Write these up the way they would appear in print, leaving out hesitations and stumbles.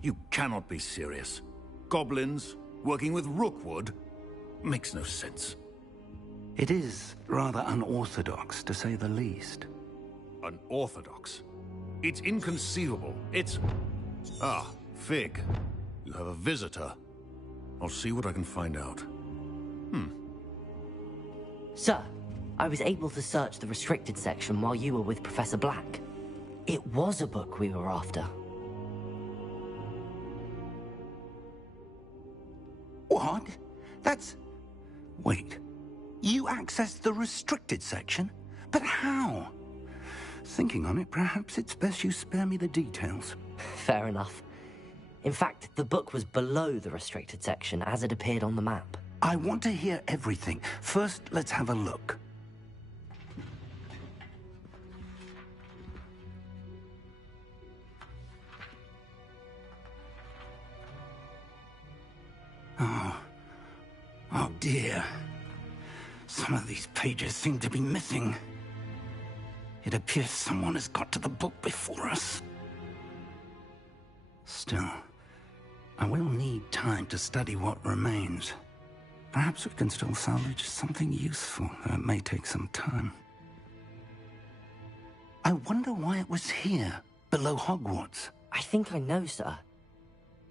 You cannot be serious. Goblins, working with Rookwood? Makes no sense. It is rather unorthodox, to say the least. Unorthodox? It's inconceivable. It's... Ah, Fig. You have a visitor. I'll see what I can find out. Sir, I was able to search the restricted section while you were with Professor Black. It was a book we were after. What? That's... Wait. You accessed the restricted section? But how? Thinking on it, perhaps it's best you spare me the details. Fair enough. In fact, the book was below the restricted section as it appeared on the map. I want to hear everything. First, let's have a look. Oh dear. Some of these pages seem to be missing. It appears someone has got to the book before us. Still, I will need time to study what remains. Perhaps we can still salvage something useful, though it may take some time. I wonder why it was here, below Hogwarts. I think I know, sir.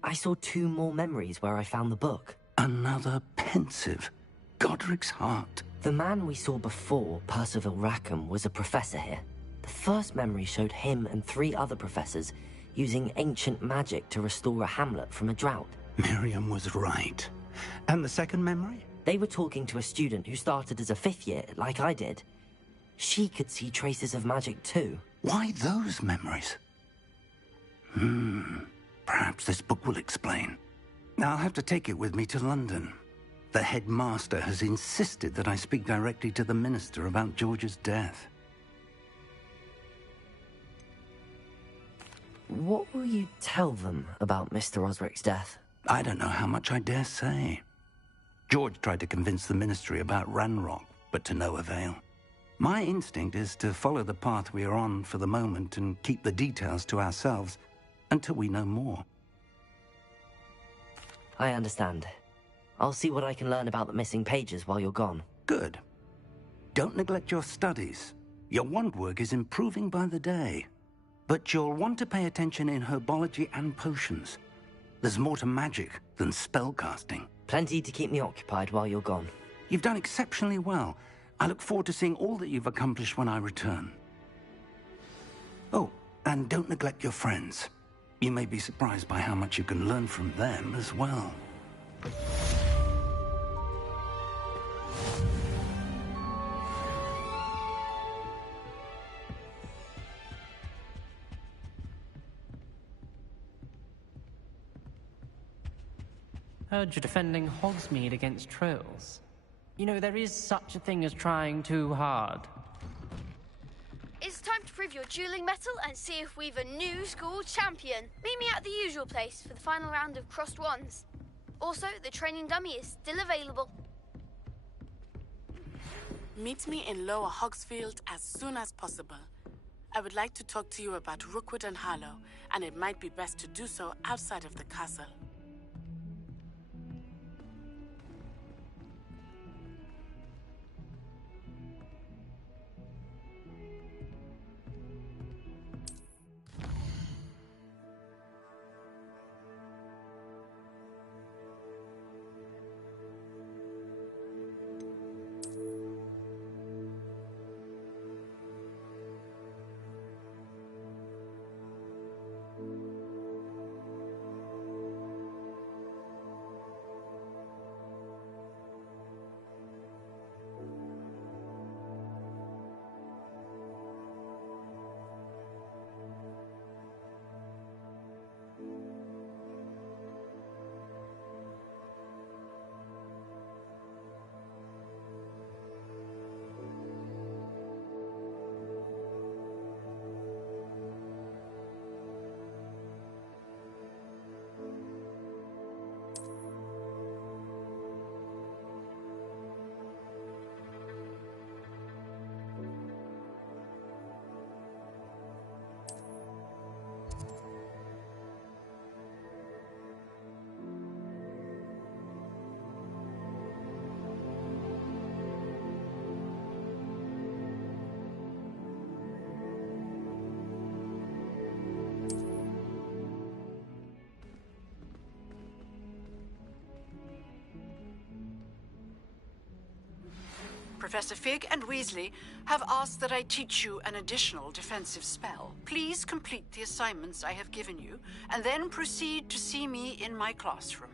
I saw 2 more memories where I found the book. Another pensive. Godric's heart. The man we saw before, Percival Rackham, was a professor here. The first memory showed him and 3 other professors using ancient magic to restore a hamlet from a drought. Miriam was right. And the second memory? They were talking to a student who started as a 5th year, like I did. She could see traces of magic too. Why those memories? Perhaps this book will explain. Now I'll have to take it with me to London. The headmaster has insisted that I speak directly to the minister about George's death. What will you tell them about Mr. Osric's death? I don't know how much I dare say. George tried to convince the ministry about Ranrock, but to no avail. My instinct is to follow the path we are on for the moment and keep the details to ourselves until we know more. I understand. I'll see what I can learn about the missing pages while you're gone. Good. Don't neglect your studies. Your wand work is improving by the day. But you'll want to pay attention in herbology and potions. There's more to magic than spellcasting. Plenty to keep me occupied while you're gone. You've done exceptionally well. I look forward to seeing all that you've accomplished when I return. Oh, and don't neglect your friends. You may be surprised by how much you can learn from them as well. Heard you're defending Hogsmeade against trolls. You know, there is such a thing as trying too hard. It's time to prove your dueling mettle and see if we've a new school champion. Meet me at the usual place for the final round of crossed wands. Also, the training dummy is still available. Meet me in Lower Hogsfield as soon as possible. I would like to talk to you about Rookwood and Harlow, and it might be best to do so outside of the castle. Professor Fig and Weasley have asked that I teach you an additional defensive spell. Please complete the assignments I have given you, and then proceed to see me in my classroom.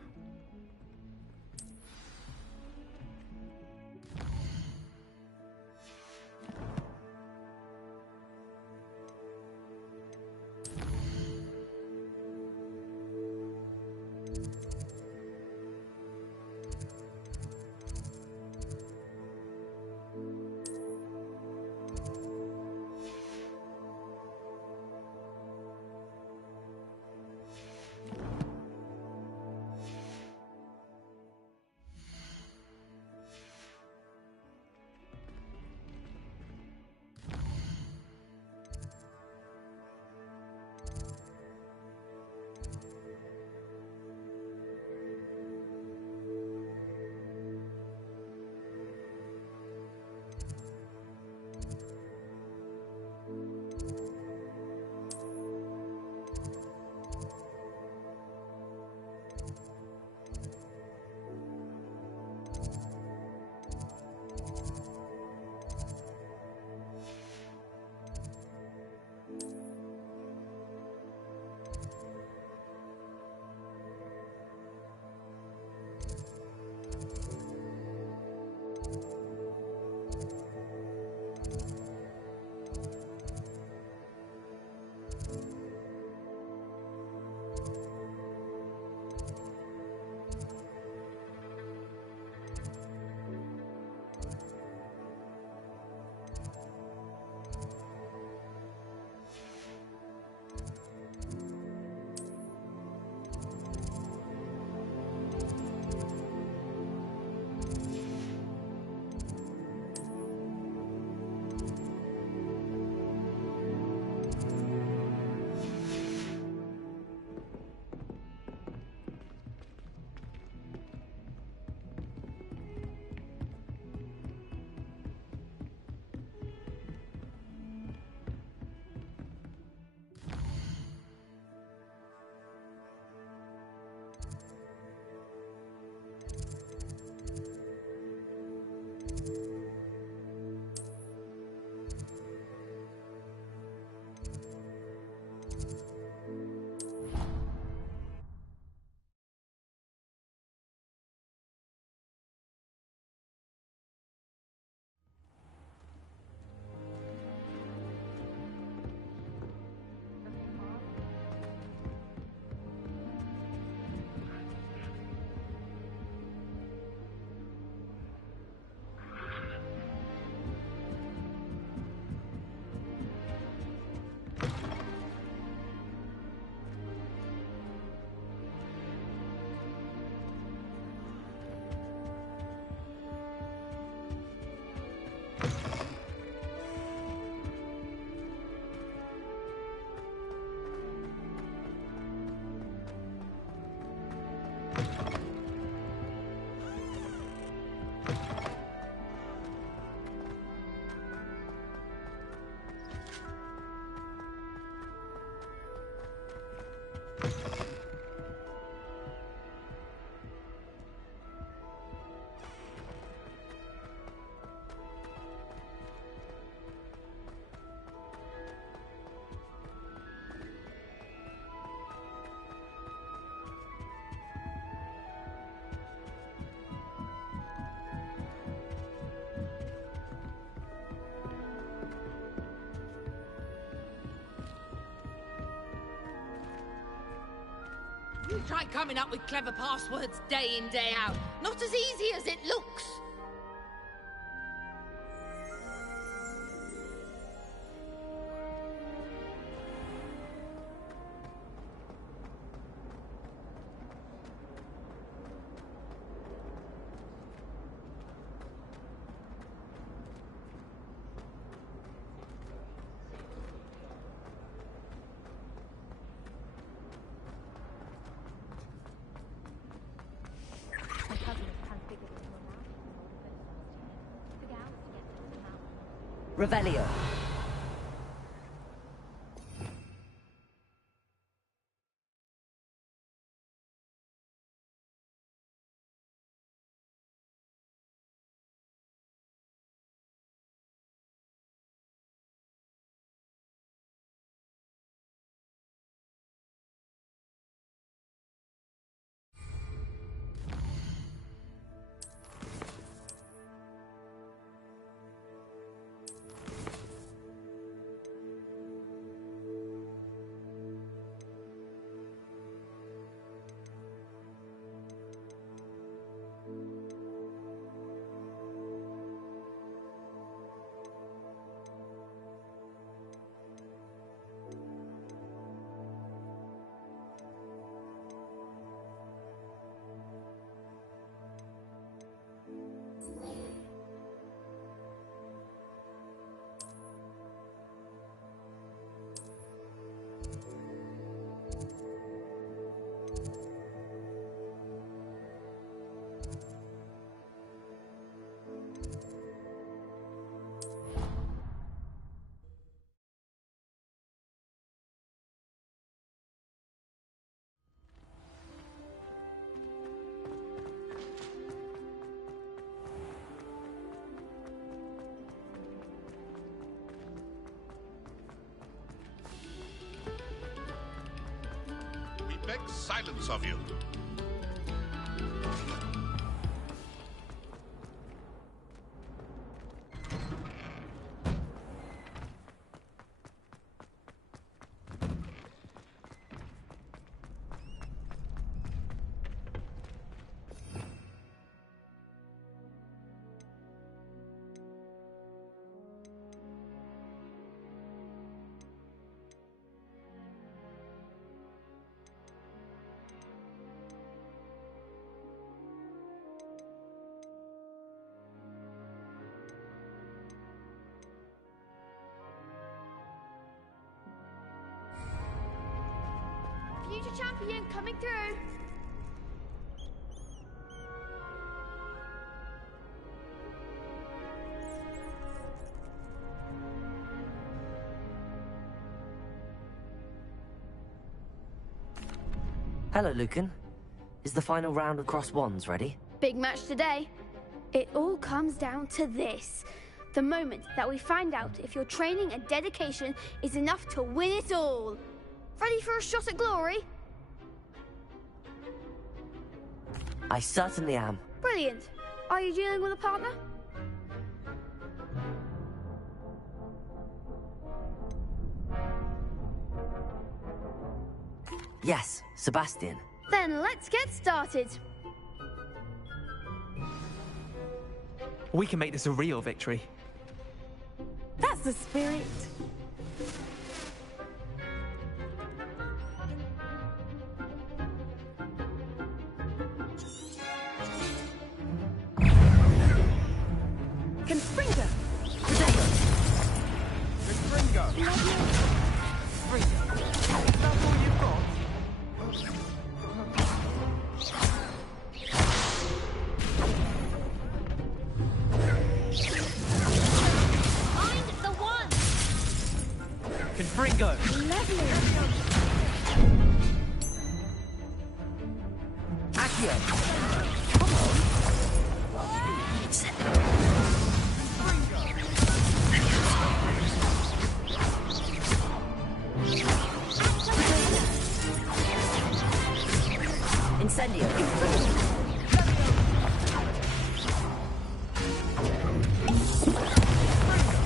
You try coming up with clever passwords day in, day out. Not as easy as it looks. Revelio. expect silence of you. Future champion coming through. Hello, Lucan. Is the final round of Cross Wands ready? Big match today. It all comes down to this. The moment that we find out if your training and dedication is enough to win it all. Ready for a shot at glory? I certainly am. Brilliant. Are you dealing with a partner? Yes, Sebastian. Then let's get started. We can make this a real victory. That's the spirit. Confringo. Confringo. Confringo. Is that all you've got? Find the one. Confringo. Lovely. Accio. Incendio.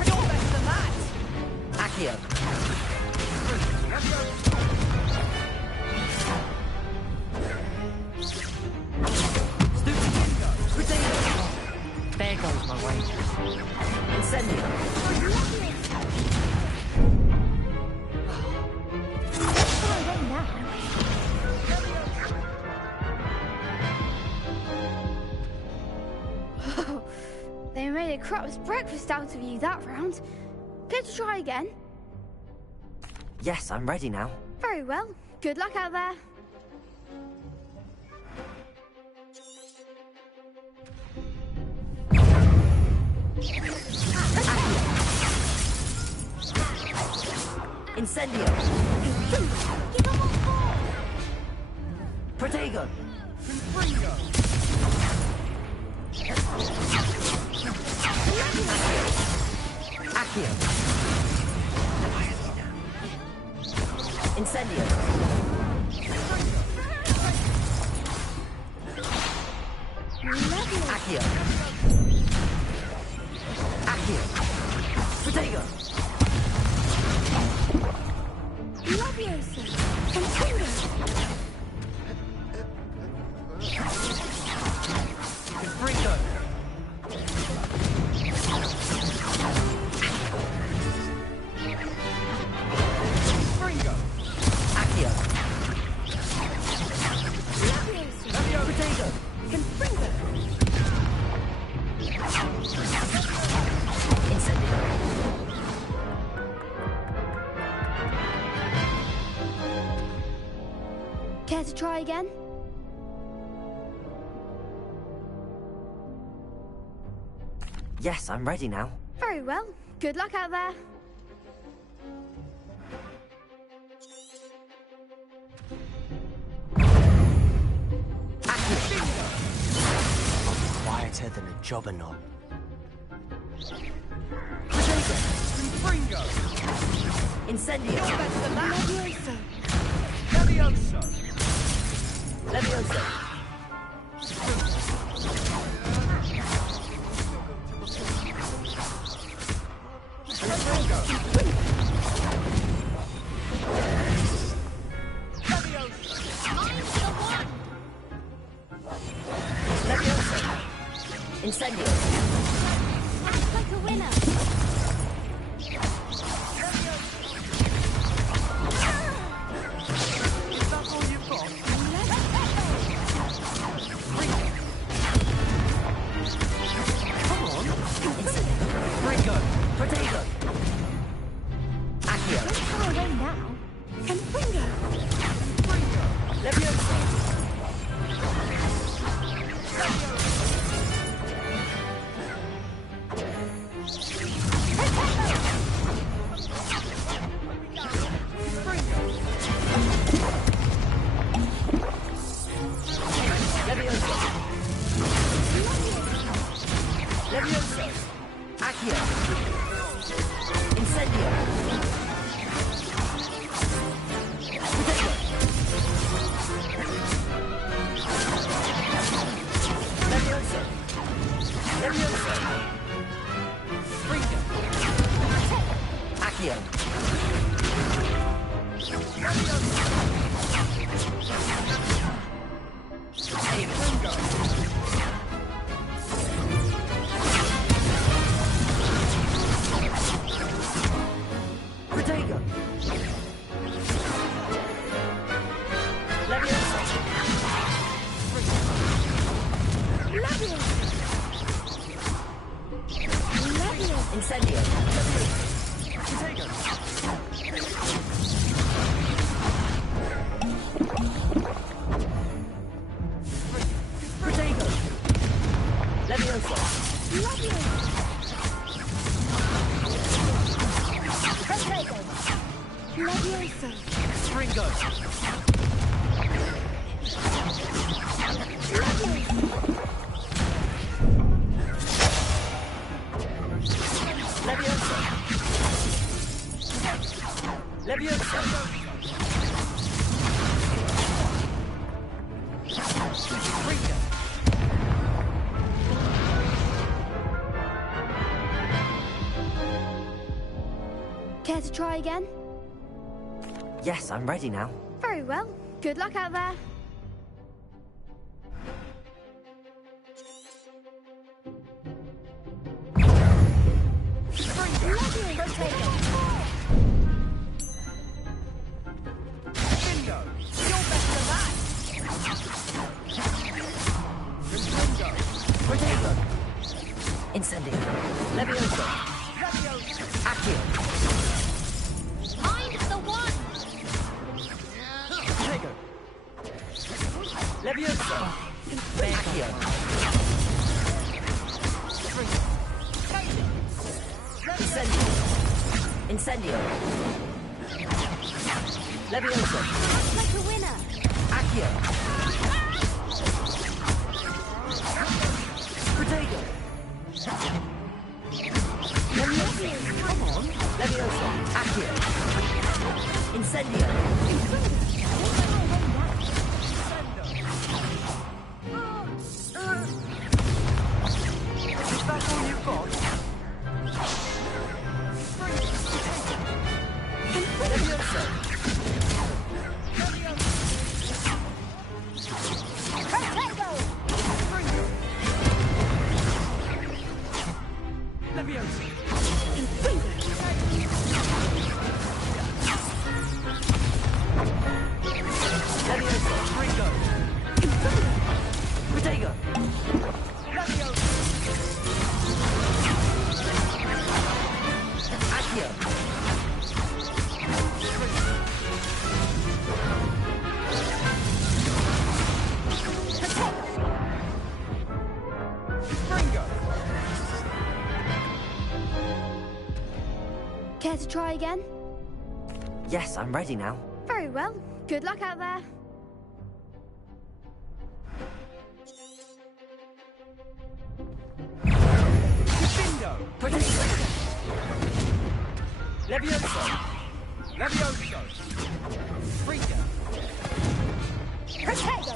You're better than that. Accio. There goes my wages. Incendio. They made a crap's breakfast out of you that round. Care to try again? Yes, I'm ready now. Very well. Good luck out there. Incendio. Protego. Accio. Incendio. Accio. Accio. Protego. Lovioso. Confringo. Confringo. Confringo. Accio. Lovioso. Protego. Confringo. Incendio. Care to try again? Yes, I'm ready now. Very well. Good luck out there. Quieter than a jobber knob. Confringo. Incendio. You're better than that. Lovioso. Levioso. Levioso. Incendio. Acts like a winner. Is that all you've got? Come on. Ringo. Protego. Accio. Don't far away now. And Ringo. Levioso. Levioso. Accio. Incendio. Protego. Levioso. Levioso. Ringo. Accio. Protego. Levioso. Incendio. Protego. Levioso. Levioso. Ringo. Levioso. Levioso. Ringo. Care to try again? Yes, I'm ready now. Very well. Good luck out there. Ringo. You're better than that. Ringo. Protego. Incendio. Levioso. Accio. Mind the one. Protego. Levioso. Accio. Incendio. Incendio. Levioso. Acts like a winner. Accio. Protego. Come on. Levioso. Accio. Incendio. Is that all you've got? Levioso. Levioso. Levioso. Ringo. Protego. Levioso. Accio. Ringo. Care to try again? Yes, I'm ready now. Very well. Good luck out there. Bingo. Protego. Levioso. Levioso. Ringo. Protego.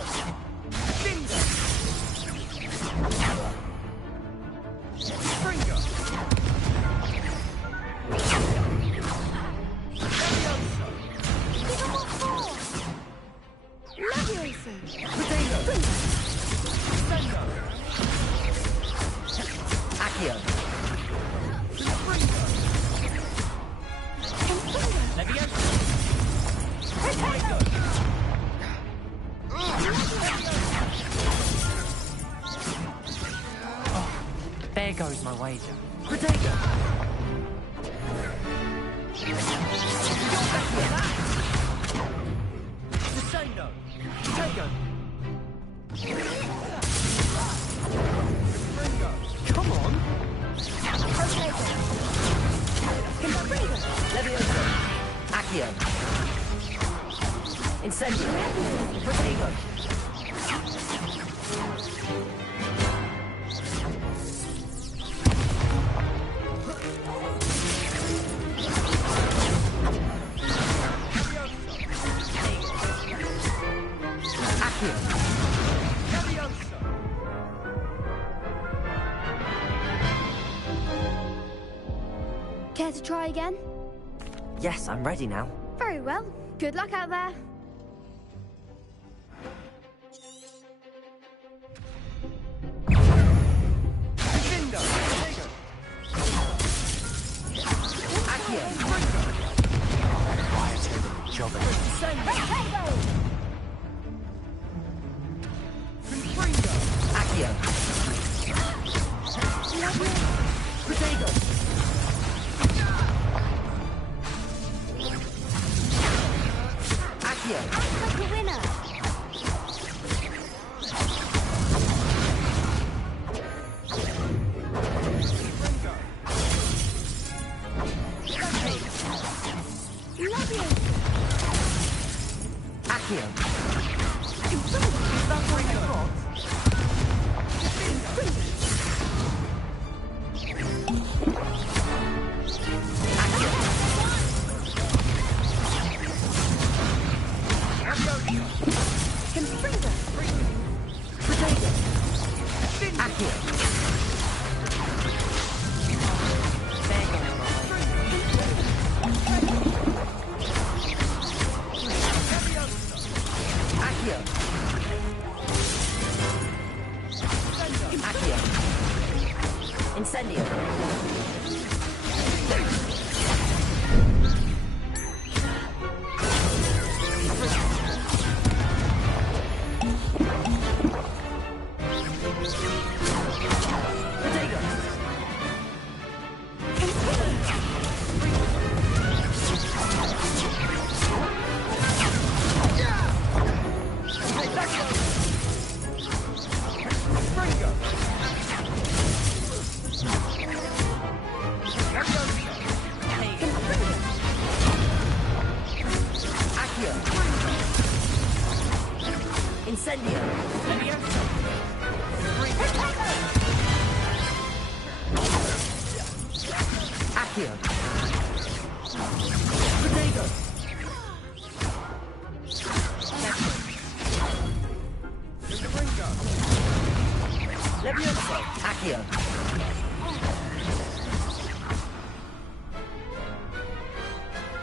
There goes my wager. Potato! Potato! Potato! Come on! Leviosa! Accio! Incendio! Potato! Care to try again? Yes, I'm ready now. Very well. Good luck out there.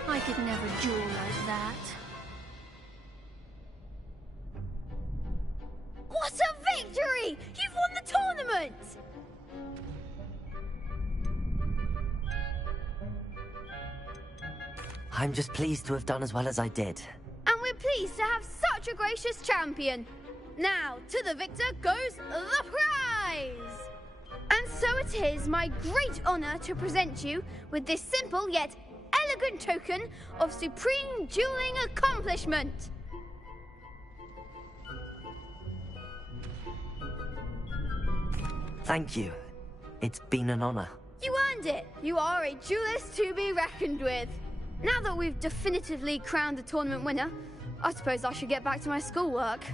I could never duel like that. What a victory! You've won the tournament! I'm just pleased to have done as well as I did. And we're pleased to have such a gracious champion. Now, to the victor goes the prize! And so it is my great honor to present you with this simple yet elegant token of supreme dueling accomplishment. Thank you. It's been an honor. You earned it. You are a duelist to be reckoned with. Now that we've definitively crowned the tournament winner, I suppose I should get back to my schoolwork.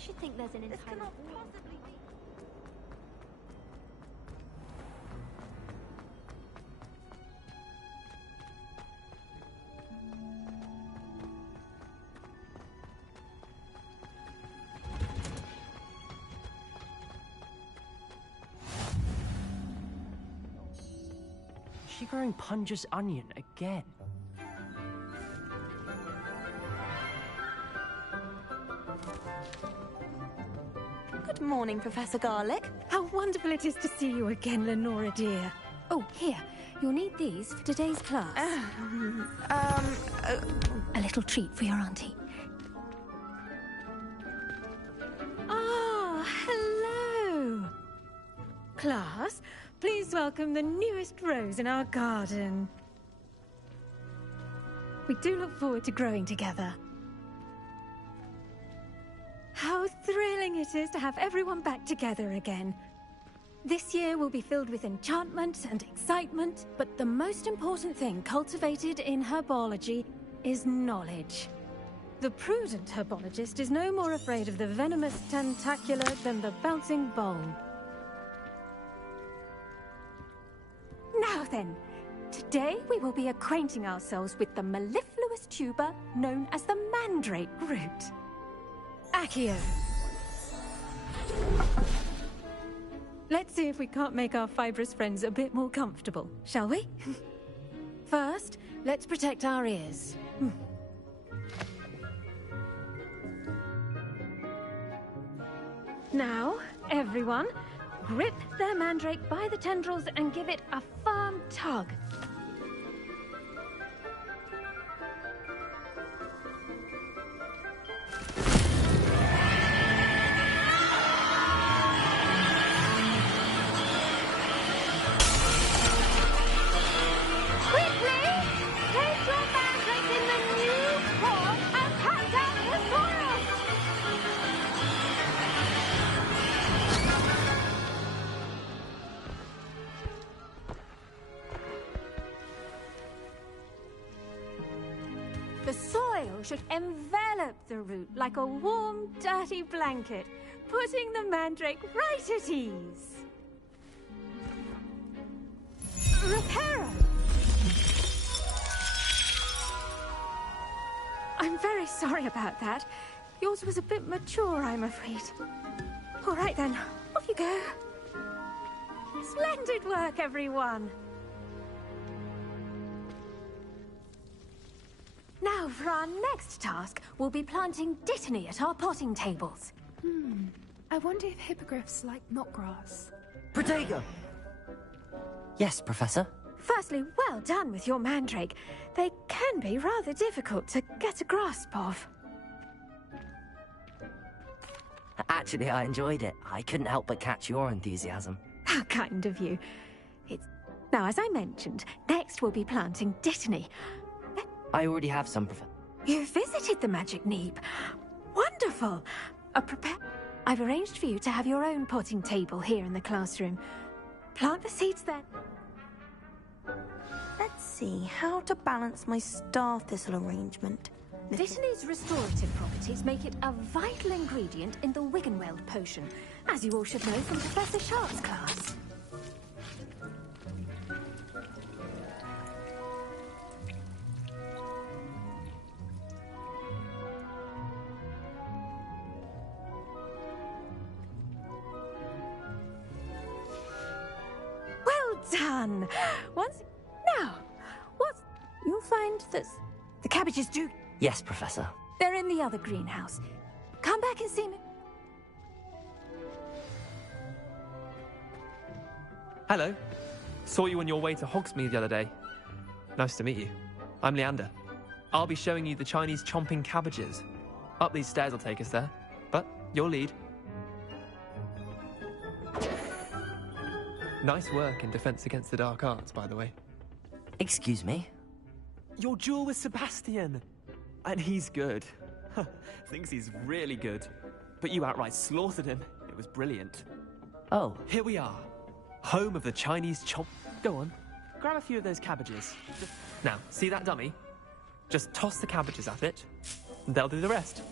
should think there's an entire wall. Is she growing Punja's onion again? Good morning, Professor Garlick. How wonderful it is to see you again, Lenora dear. Oh, here. You'll need these for today's class. A little treat for your auntie. Ah, hello. Class, please welcome the newest rose in our garden. We do look forward to growing together. How thrilling it is to have everyone back together again. This year will be filled with enchantment and excitement, but the most important thing cultivated in herbology is knowledge. The prudent herbologist is no more afraid of the venomous tentacular than the bouncing bulb. Now then, today we will be acquainting ourselves with the mellifluous tuber known as the mandrake root. Accio. Let's see if we can't make our fibrous friends a bit more comfortable, shall we? First, let's protect our ears. Now, everyone, grip their mandrake by the tendrils and give it a firm tug. The soil should envelop the root like a warm, dirty blanket, putting the mandrake right at ease. Reparo! I'm very sorry about that. Yours was a bit mature, I'm afraid. All right then, off you go. Splendid work, everyone. Now, for our next task, we'll be planting dittany at our potting tables. I wonder if hippogriffs like knotgrass. Protego! Yes, Professor? Firstly, well done with your mandrake. They can be rather difficult to get a grasp of. Actually, I enjoyed it. I couldn't help but catch your enthusiasm. How kind of you. Now, as I mentioned, next we'll be planting dittany. I already have some, Professor. You visited the Magic Neep. Wonderful! I've arranged for you to have your own potting table here in the classroom. Plant the seeds then. Let's see how to balance my star thistle arrangement. Dittany's restorative properties make it a vital ingredient in the Wiggenweld potion, as you all should know from Professor Sharp's class. Done. You'll find that the cabbages do... Yes, Professor. They're in the other greenhouse. Come back and see me. Hello. Saw you on your way to Hogsmeade the other day. Nice to meet you. I'm Leander. I'll be showing you the Chinese chomping cabbages. Up these stairs will take us there, but your lead. Nice work in Defense Against the Dark Arts, by the way. Excuse me? Your duel with Sebastian. And he's good. Thinks he's really good. But you outright slaughtered him. It was brilliant. Oh. Here we are. Home of the Chinese chomp... Go on. Grab a few of those cabbages. Now, see that dummy? Just toss the cabbages at it, and they'll do the rest.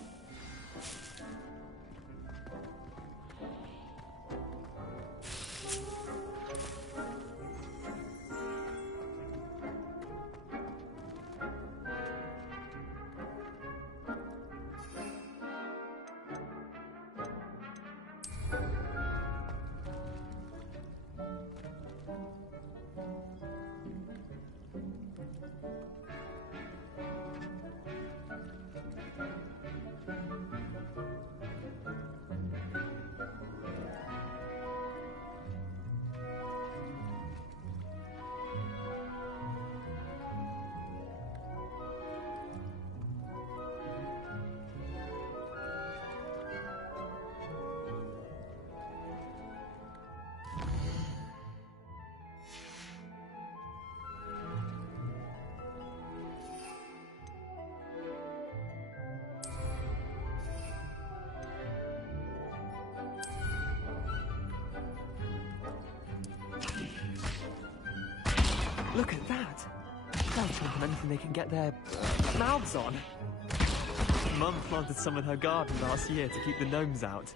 Look at that. They'll jump on anything they can get their mouths on. Mum planted some in her garden last year to keep the gnomes out.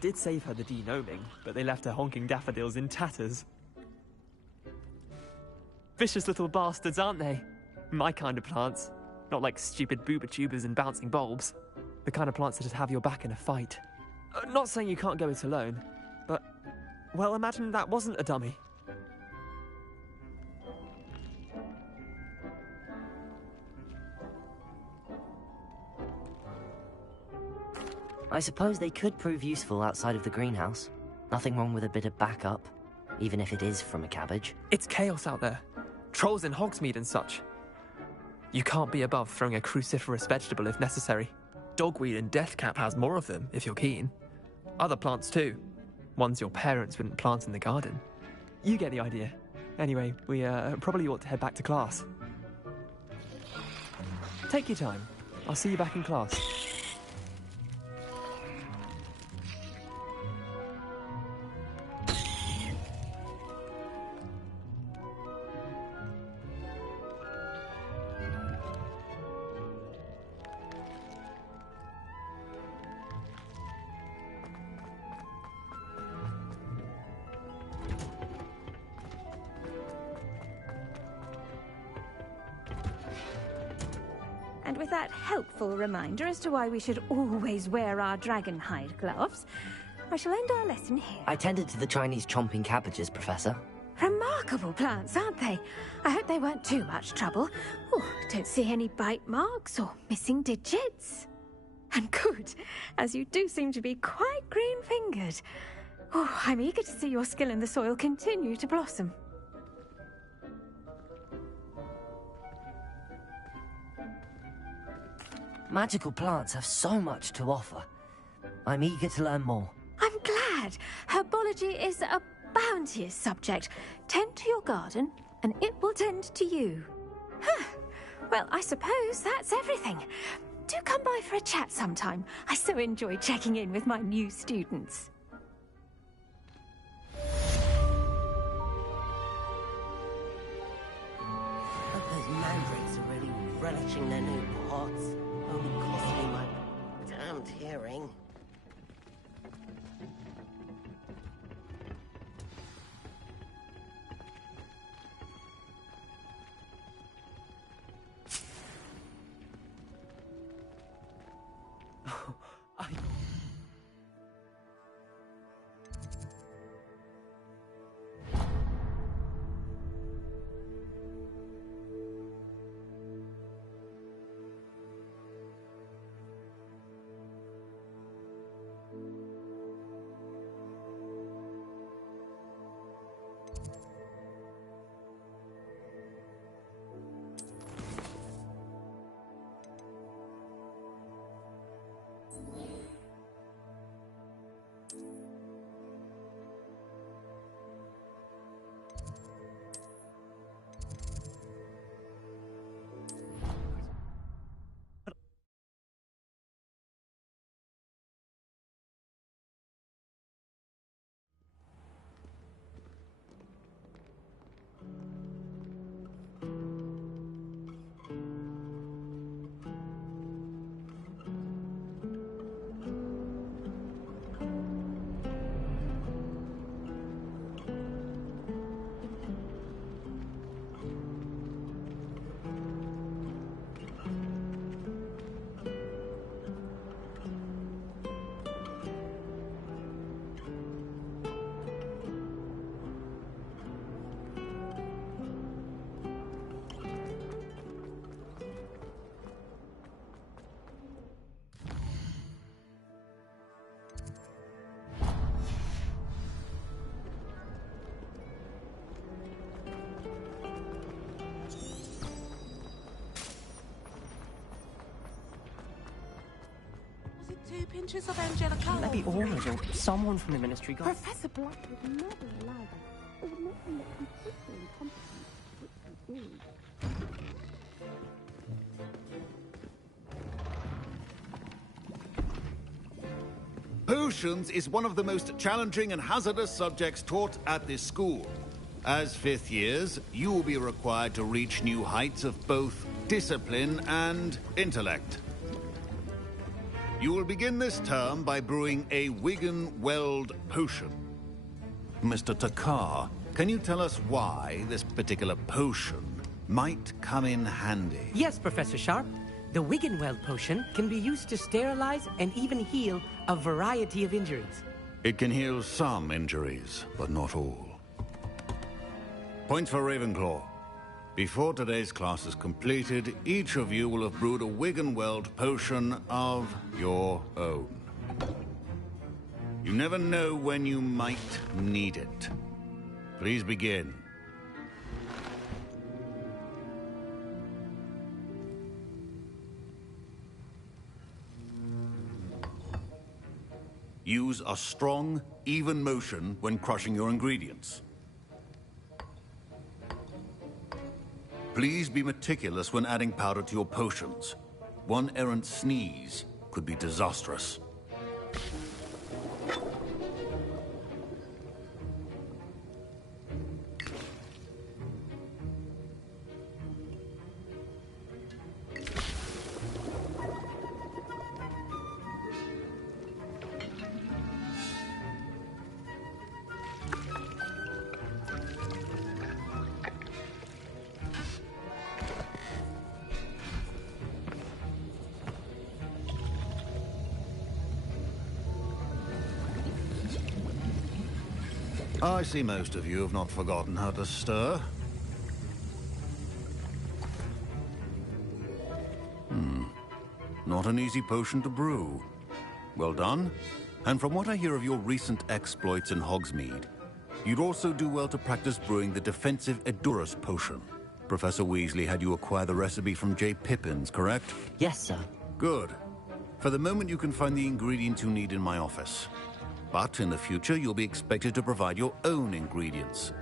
Did save her the de-gnoming, but they left her honking daffodils in tatters. Vicious little bastards, aren't they? My kind of plants. Not like stupid booba tubers and bouncing bulbs. The kind of plants that'd have your back in a fight. Not saying you can't go it alone, but, well, imagine that wasn't a dummy. I suppose they could prove useful outside of the greenhouse. Nothing wrong with a bit of backup, even if it is from a cabbage. It's chaos out there. Trolls in Hogsmeade and such. You can't be above throwing a cruciferous vegetable if necessary. Dogweed and deathcap has more of them, if you're keen. Other plants too. Ones your parents wouldn't plant in the garden. You get the idea. Anyway, we probably ought to head back to class. Take your time. I'll see you back in class. And with that helpful reminder as to why we should always wear our dragon hide gloves, I shall end our lesson here. I tended to the Chinese chomping cabbages, Professor. Remarkable plants, aren't they? I hope they weren't too much trouble. Oh, don't see any bite marks or missing digits. And good, as you do seem to be quite green-fingered. Oh, I'm eager to see your skill in the soil continue to blossom. Magical plants have so much to offer. I'm eager to learn more. I'm glad. Herbology is a bounteous subject. Tend to your garden, and it will tend to you. Huh. Well, I suppose that's everything. Do come by for a chat sometime. I so enjoy checking in with my new students. Hope those mandrakes are really relishing their new pots. Only costing me my damned hearing. Pinches of Angelica. Maybe Ormond or someone from the ministry got... Professor Black would never allow that. It would make him look completely incompetent, which he is. Potions is one of the most challenging and hazardous subjects taught at this school. As fifth years, you will be required to reach new heights of both discipline and intellect. You will begin this term by brewing a Wigan-Weld potion. Mr. Takar, can you tell us why this particular potion might come in handy? Yes, Professor Sharp. The Wigan-Weld potion can be used to sterilize and even heal a variety of injuries. It can heal some injuries, but not all. Points for Ravenclaw. Before today's class is completed, each of you will have brewed a Wigan-Weld potion of your own. You never know when you might need it. Please begin. Use a strong, even motion when crushing your ingredients. Please be meticulous when adding powder to your potions. One errant sneeze could be disastrous. I see most of you have not forgotten how to stir. Not an easy potion to brew. Well done. And from what I hear of your recent exploits in Hogsmeade, you'd also do well to practice brewing the defensive Edurus potion. Professor Weasley had you acquire the recipe from J. Pippins, correct? Yes, sir. Good. For the moment, you can find the ingredients you need in my office. But in the future, you'll be expected to provide your own ingredients.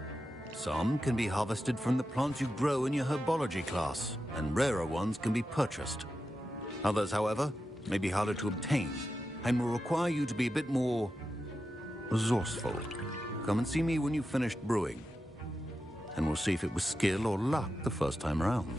Some can be harvested from the plants you grow in your herbology class, and rarer ones can be purchased. Others, however, may be harder to obtain, and will require you to be a bit more resourceful. Come and see me when you've finished brewing, and we'll see if it was skill or luck the first time around.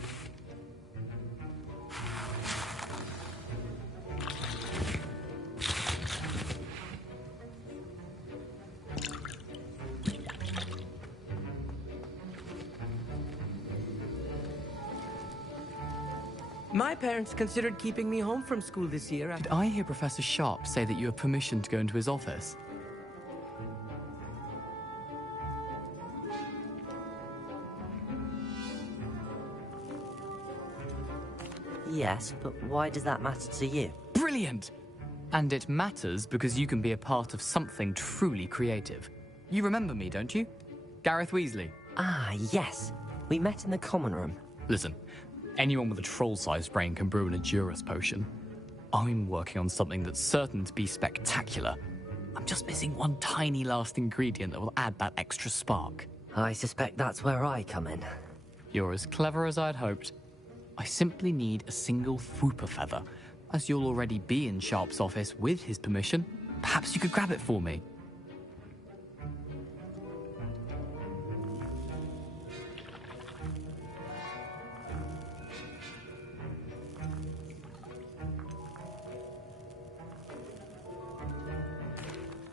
My parents considered keeping me home from school this year. Did I hear Professor Sharp say that you have permission to go into his office? Yes, but why does that matter to you? Brilliant! And it matters because you can be a part of something truly creative. You remember me, don't you? Gareth Weasley. Ah, yes. We met in the common room. Listen, anyone with a troll-sized brain can brew an Edurus potion. I'm working on something that's certain to be spectacular. I'm just missing one tiny last ingredient that will add that extra spark. I suspect that's where I come in. You're as clever as I'd hoped. I simply need a single Fwooper feather. As you'll already be in Sharp's office with his permission, perhaps you could grab it for me.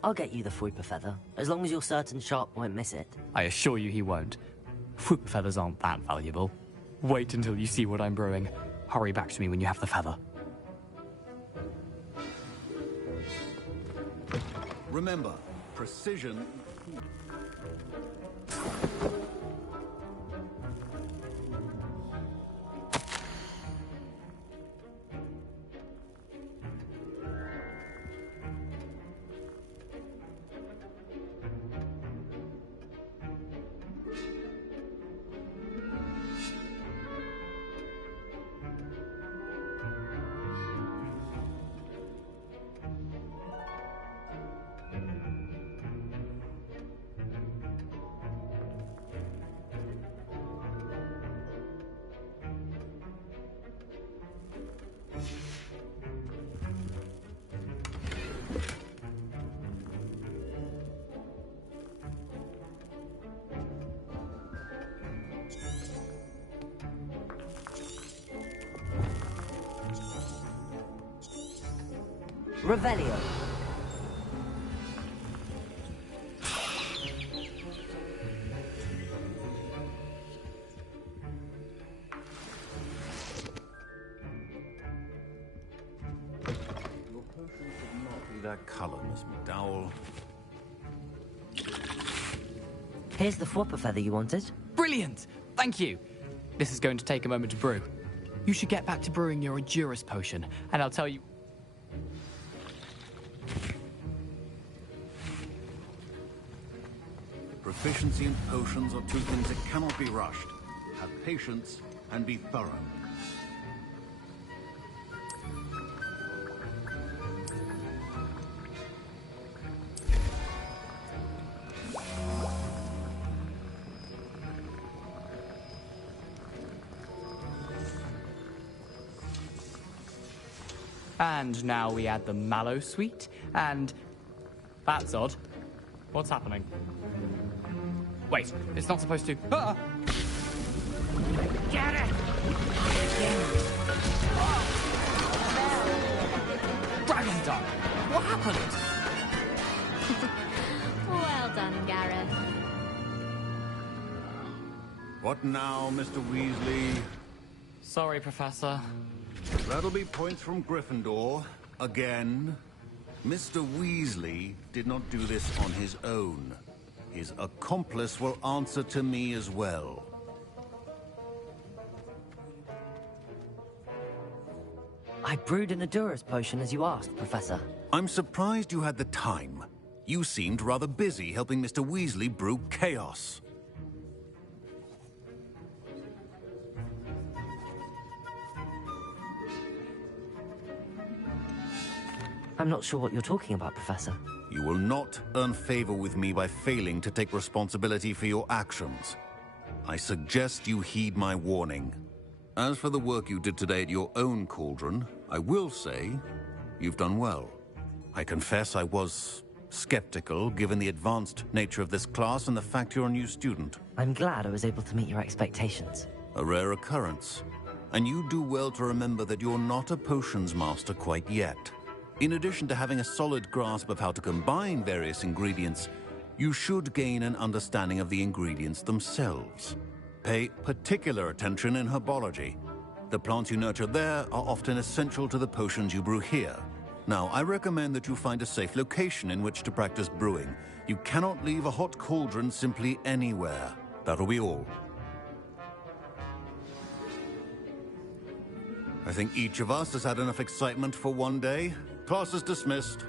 I'll get you the Fwooper feather, as long as you're certain Sharp won't miss it. I assure you he won't. Fwooper feathers aren't that valuable. Wait until you see what I'm brewing. Hurry back to me when you have the feather. Remember, precision... Revelio. Your potion should not be that color, Miss McDowell. Here's the Fwopper feather you wanted. Brilliant! Thank you. This is going to take a moment to brew. You should get back to brewing your Endurus potion, and I'll tell you... Proficiency in potions are two things that cannot be rushed. Have patience and be thorough. And now we add the mallow sweet, and... That's odd. What's happening? Wait, it's not supposed to... Ah! Get it! Dragon Dog! What happened? Well done, Gareth. What now, Mr. Weasley? Sorry, Professor. That'll be points from Gryffindor. Again. Mr. Weasley did not do this on his own. His accomplice will answer to me as well. I brewed an Endurus potion as you asked, Professor. I'm surprised you had the time. You seemed rather busy helping Mr. Weasley brew chaos. I'm not sure what you're talking about, Professor. You will not earn favor with me by failing to take responsibility for your actions. I suggest you heed my warning. As for the work you did today at your own cauldron, I will say you've done well. I confess I was skeptical, given the advanced nature of this class and the fact you're a new student. I'm glad I was able to meet your expectations. A rare occurrence. And you do well to remember that you're not a potions master quite yet. In addition to having a solid grasp of how to combine various ingredients, you should gain an understanding of the ingredients themselves. Pay particular attention in herbology. The plants you nurture there are often essential to the potions you brew here. Now, I recommend that you find a safe location in which to practice brewing. You cannot leave a hot cauldron simply anywhere. That'll be all. I think each of us has had enough excitement for one day. Class is dismissed.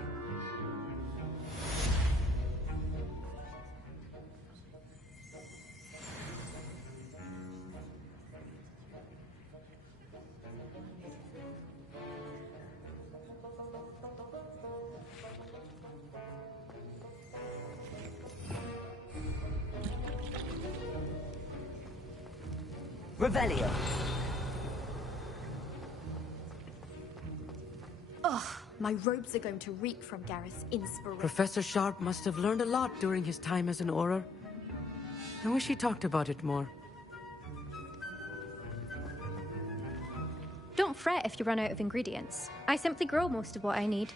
Revelio. Ugh, my robes are going to reek from Gareth's inspiration. Professor Sharp must have learned a lot during his time as an Auror. I wish he talked about it more. Don't fret if you run out of ingredients. I simply grow most of what I need.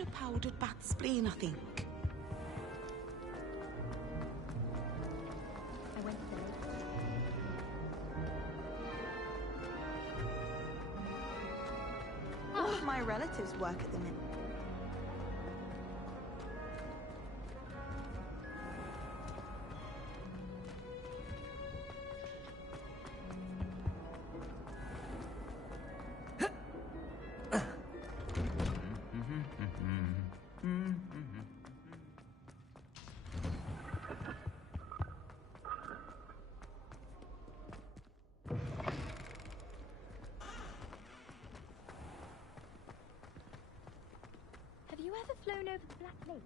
just a powdered bat spleen, I think. I went to the lake. All of my relatives work at the mint. Have you ever flown over the Black Lake?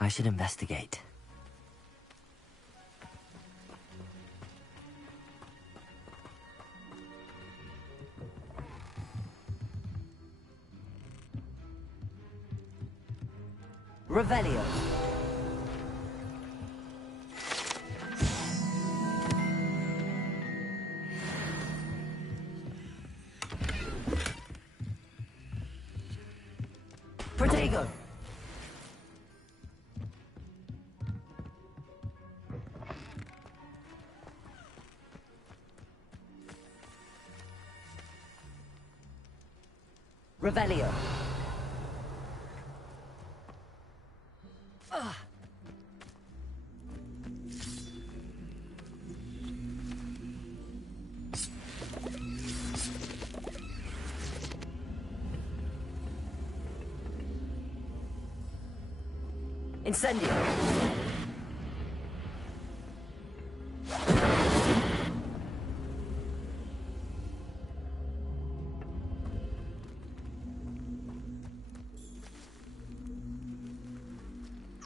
I should investigate. Revelio. Protego. Revelio. Incendio.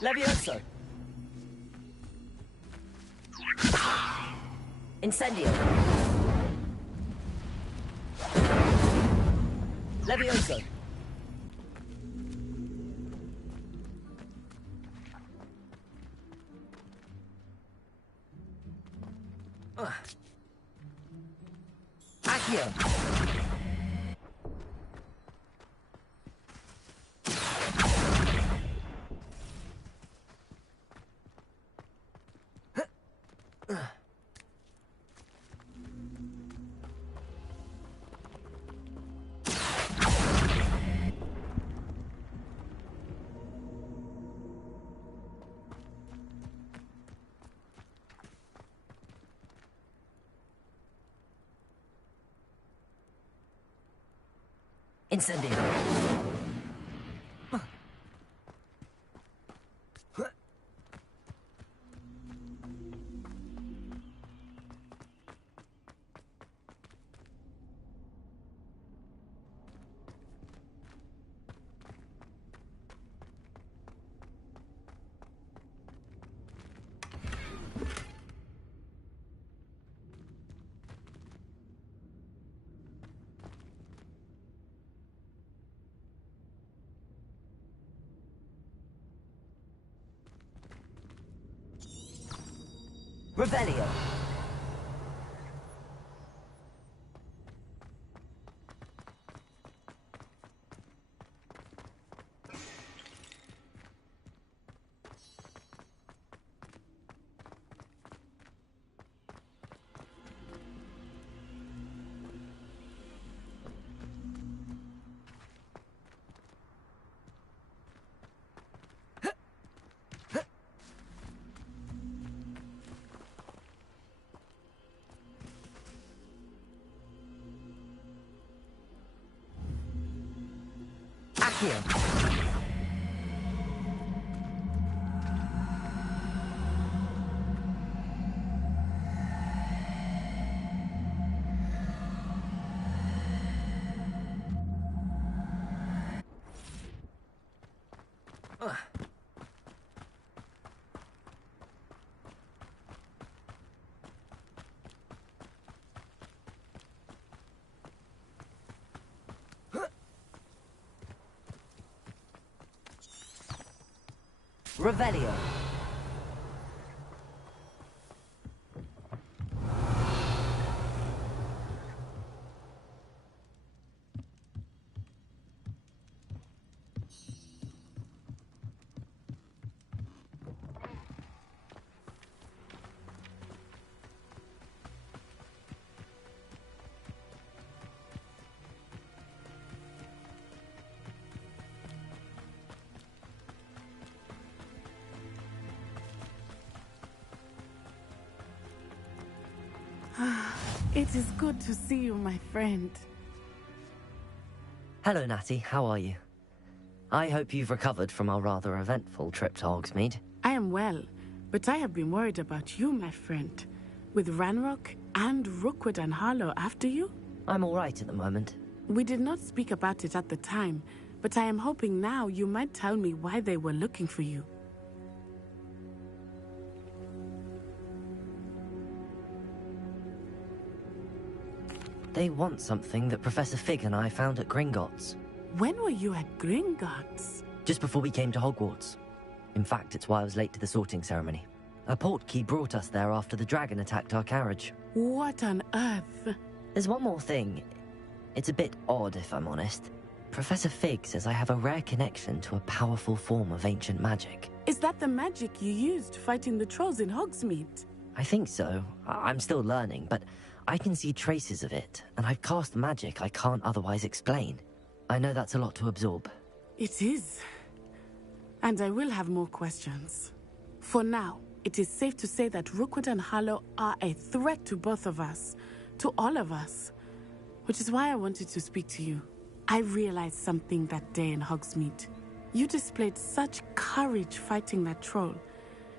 Levioso. Incendio. Levioso. Accio. Incendio. Revelio. Accio. Revelio. It is good to see you, my friend. Hello, Natty. How are you? I hope you've recovered from our rather eventful trip to Hogsmeade. I am well, but I have been worried about you, my friend. With Ranrock and Rookwood and Harlow after you? I'm all right at the moment. We did not speak about it at the time, but I am hoping now you might tell me why they were looking for you. They want something that Professor Fig and I found at Gringotts. When were you at Gringotts? Just before we came to Hogwarts. In fact, it's why I was late to the sorting ceremony. A portkey brought us there after the dragon attacked our carriage. What on earth? There's one more thing. It's a bit odd, if I'm honest. Professor Fig says I have a rare connection to a powerful form of ancient magic. Is that the magic you used fighting the trolls in Hogsmeade? I think so. I'm still learning, but I can see traces of it, and I've cast magic I can't otherwise explain. I know that's a lot to absorb. It is. And I will have more questions. For now, it is safe to say that Rookwood and Harlow are a threat to both of us, to all of us. Which is why I wanted to speak to you. I realized something that day in Hogsmeade. You displayed such courage fighting that troll,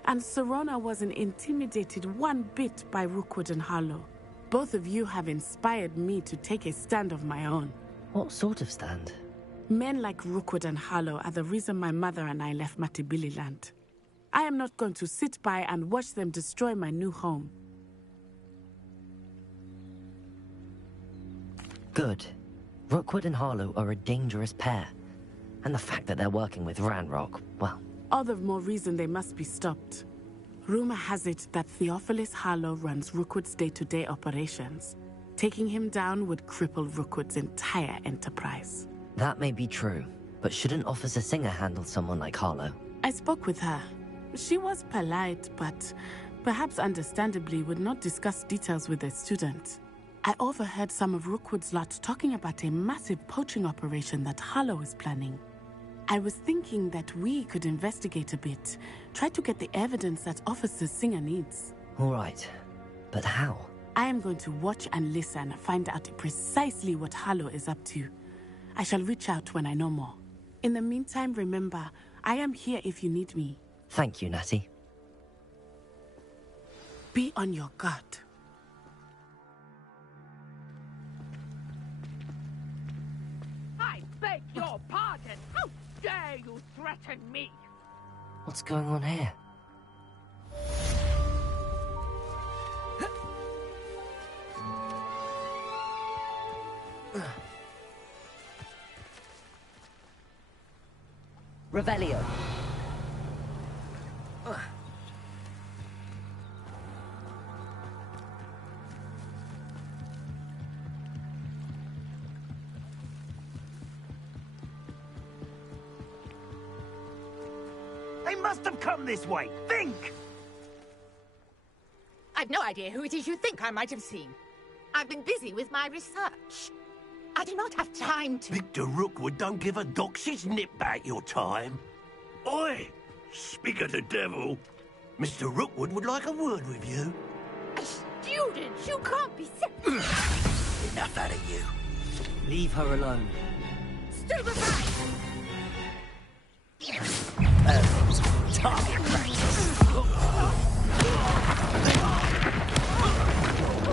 and Serona wasn't intimidated one bit by Rookwood and Harlow. Both of you have inspired me to take a stand of my own. What sort of stand? Men like Rookwood and Harlow are the reason my mother and I left Matabeleland. I am not going to sit by and watch them destroy my new home. Good. Rookwood and Harlow are a dangerous pair. And the fact that they're working with Ranrock, well... All the more reason they must be stopped. Rumor has it that Theophilus Harlow runs Rookwood's day-to-day operations. Taking him down would cripple Rookwood's entire enterprise. That may be true, but shouldn't Officer Singer handle someone like Harlow? I spoke with her. She was polite, but perhaps understandably would not discuss details with a student. I overheard some of Rookwood's lot talking about a massive poaching operation that Harlow is planning. I was thinking that we could investigate a bit, try to get the evidence that Officer Singer needs. All right, but how? I am going to watch and listen, find out precisely what Harlow is up to. I shall reach out when I know more. In the meantime, remember, I am here if you need me. Thank you, Natty. Be on your guard. I beg your pardon. How dare you threaten me? What's going on here? Revelio. They must have come this way. Think! I've no idea who it is you think I might have seen. I've been busy with my research. I do not have time to... Victor Rookwood don't give a doxy's nip back your time. Oi! Speak of the devil. Mr. Rookwood would like a word with you. A student? You can't be Enough out of you. Leave her alone. Stupefy! Target practice.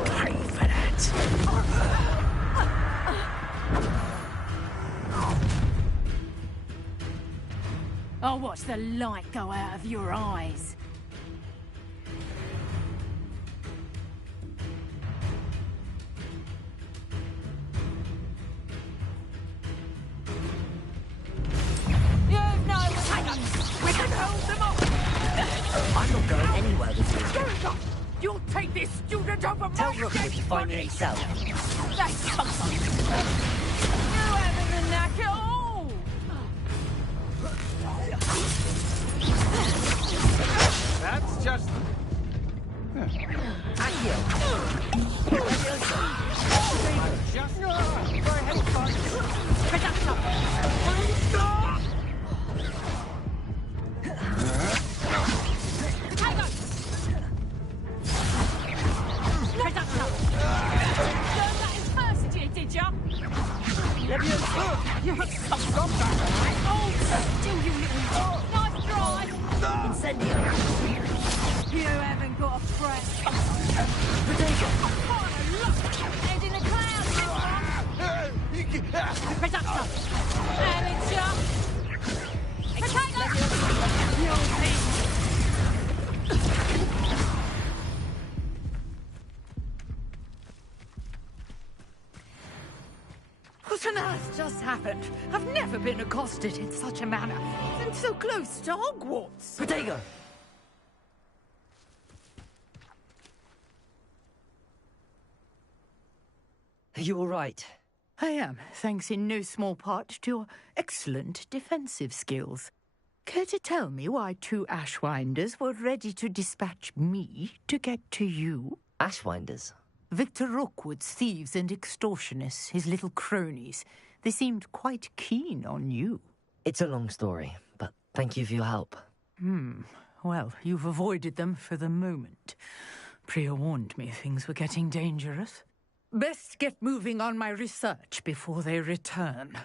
Pay for that. I'll watch the light go out of your eyes. You've no talent. We can hold them off. I'm not going anywhere with you. You'll take this student over Tell my Rookwood dead to find body. me himself. That's something. You haven't the knack at all. That's just... Did ya? Stop that! Oh, still you little... Nice try! Incendio. You haven't got a friend. Head in the clouds, this one. Production. Amateur. Potato! You'll see. What on earth just happened? I've never been accosted in such a manner. And so close to Hogwarts. Potato. Are you all right? I am, thanks in no small part to your excellent defensive skills. Care to tell me why two Ashwinders were ready to dispatch me to get to you? Ashwinders? Victor Rookwood's thieves and extortionists, his little cronies. They seemed quite keen on you. It's a long story, but thank you for your help. Well, you've avoided them for the moment. Priya warned me things were getting dangerous. Best get moving on my research before they return.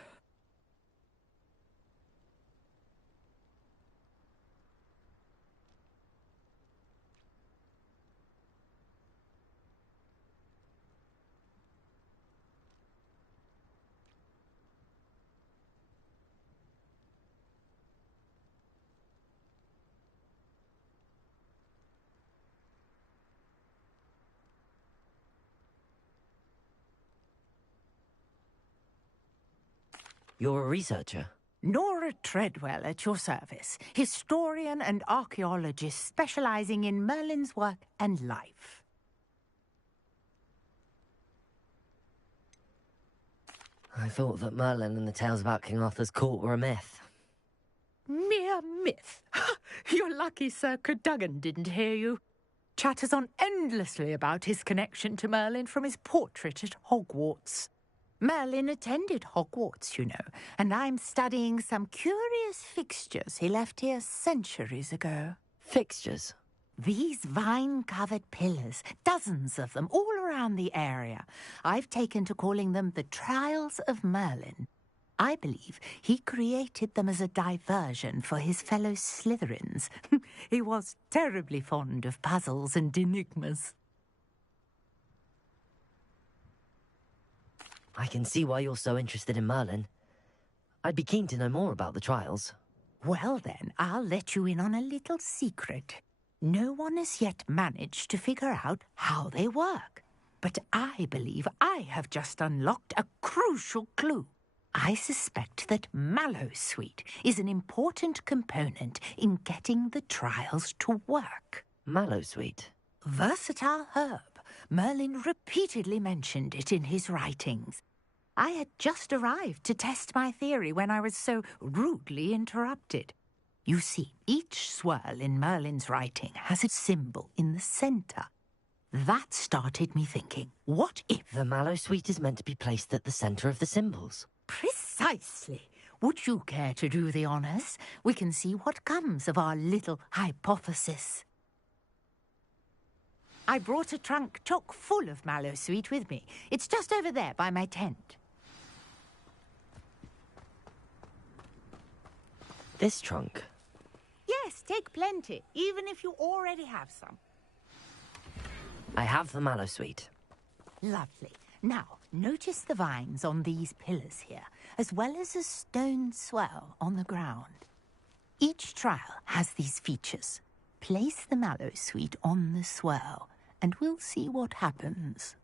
You're a researcher? Nora Treadwell at your service, historian and archaeologist specializing in Merlin's work and life. I thought that Merlin and the tales about King Arthur's court were a myth. Mere myth. You're lucky Sir Cadogan didn't hear you. Chatters on endlessly about his connection to Merlin from his portrait at Hogwarts. Merlin attended Hogwarts, you know, and I'm studying some curious fixtures he left here centuries ago. Fixtures? These vine-covered pillars, dozens of them, all around the area. I've taken to calling them the Trials of Merlin. I believe he created them as a diversion for his fellow Slytherins. He was terribly fond of puzzles and enigmas. I can see why you're so interested in Merlin. I'd be keen to know more about the trials. Well then, I'll let you in on a little secret. No one has yet managed to figure out how they work. But I believe I have just unlocked a crucial clue. I suspect that Mallowsweet is an important component in getting the trials to work. Mallowsweet? Versatile herb. Merlin repeatedly mentioned it in his writings. I had just arrived to test my theory when I was so rudely interrupted. You see, each swirl in Merlin's writing has a symbol in the centre. That started me thinking, what if... The Mallowsweet is meant to be placed at the centre of the symbols. Precisely. Would you care to do the honours? We can see what comes of our little hypothesis. I brought a trunk chock full of Mallowsweet with me. It's just over there by my tent. This trunk? Yes, take plenty, even if you already have some. I have the Mallowsweet. Lovely. Now, notice the vines on these pillars here, as well as a stone swell on the ground. Each trial has these features. Place the Mallowsweet on the swirl, and we'll see what happens.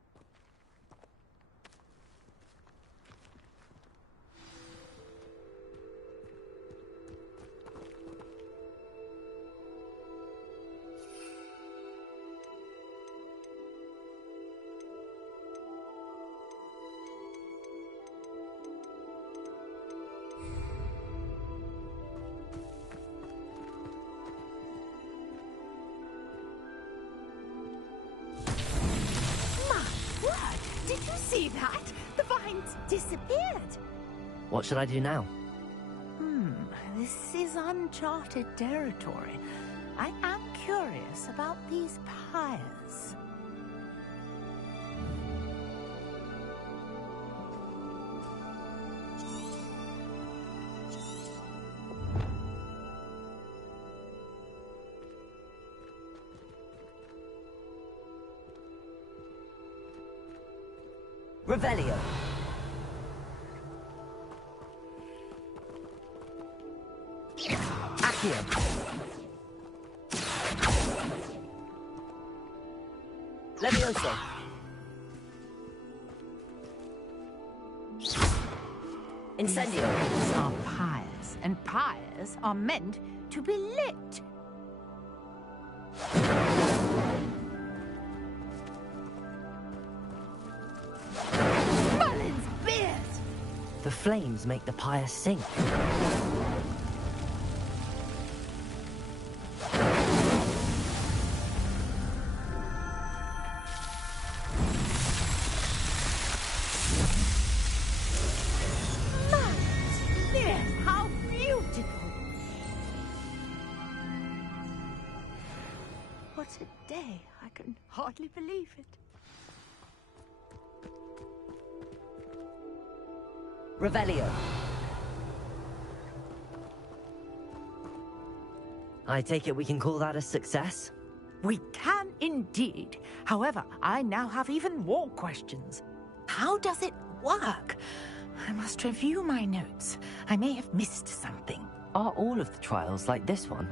Did you see that? The vines disappeared. What should I do now? This is uncharted territory. I am curious about these pyres. Revelio. Accio. Levioso. Incendio. These are pyres, and pyres are meant to be lit. The flames make the pyre sink. How beautiful! What a day! I can hardly believe it. Revelio. I take it we can call that a success? We can indeed. However, I now have even more questions. How does it work? I must review my notes. I may have missed something. Are all of the trials like this one?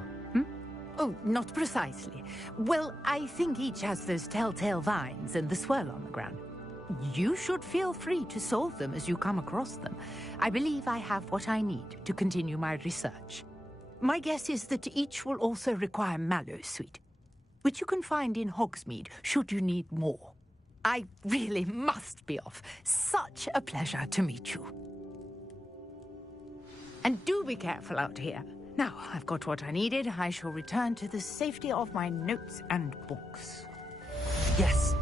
Oh, not precisely. Well, I think each has those telltale vines and the swirl on the ground. You should feel free to solve them as you come across them. I believe I have what I need to continue my research. My guess is that each will also require Mallowsweet, which you can find in Hogsmeade should you need more. I really must be off. Such a pleasure to meet you. And do be careful out here. Now, I've got what I needed. I shall return to the safety of my notes and books. Yes.